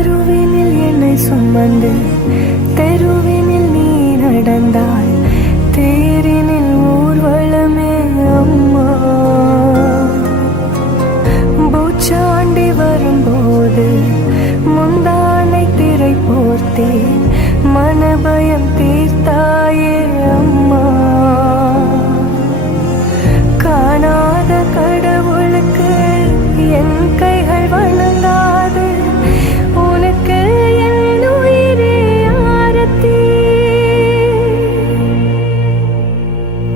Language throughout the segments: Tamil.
கருவினில் என்னை சுமந்து தெருவினில் நீ நடந்தாய், தேரினில் ஊர்வலமே அம்மா. பூச்சாண்டி வரும்போது முந்தானை திரை போர்த்தே மனபயம் தீர்த்தாயே அம்மா. காணாத கடவுளுக்கு என் கைகள் வணங்காது, உனக்கு என் உயிரே ஆரத்தி.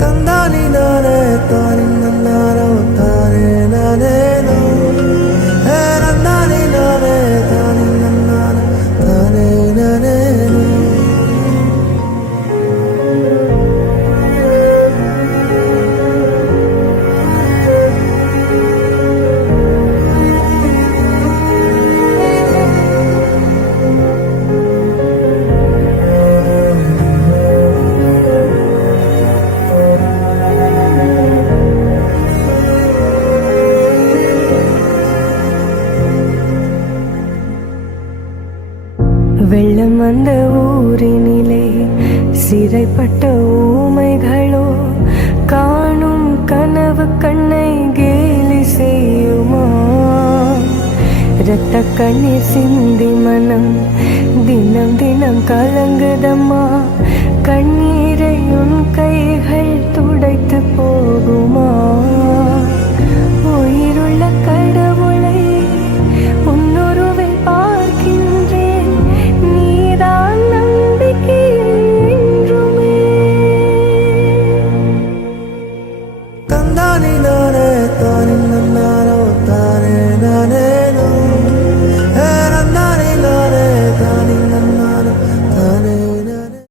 தந்தானி நானே தானி நன்னாரோ தானே நானேனோ, நந்தானி நானே தானி நன்னாரோ தானே நானேனோ. வெள்ளம் வந்த ஊரினிலே சிறைப்பட்ட ஊமைகளோ காணும் கனவு கண்ணை கேலி செய்யுமா. இரத்த கண்ணீர் சிந்தி மனம் தினம் தினம் கலங்குதம்மா. கண்ணீரை உன் கைகள் துடைத்து போகுமா. உயிருள்ள கடவுளை உன்னுருவில் பார்க்கின்றேன், நீதான் நம்பிக்கை என்றுமே. தந்தானி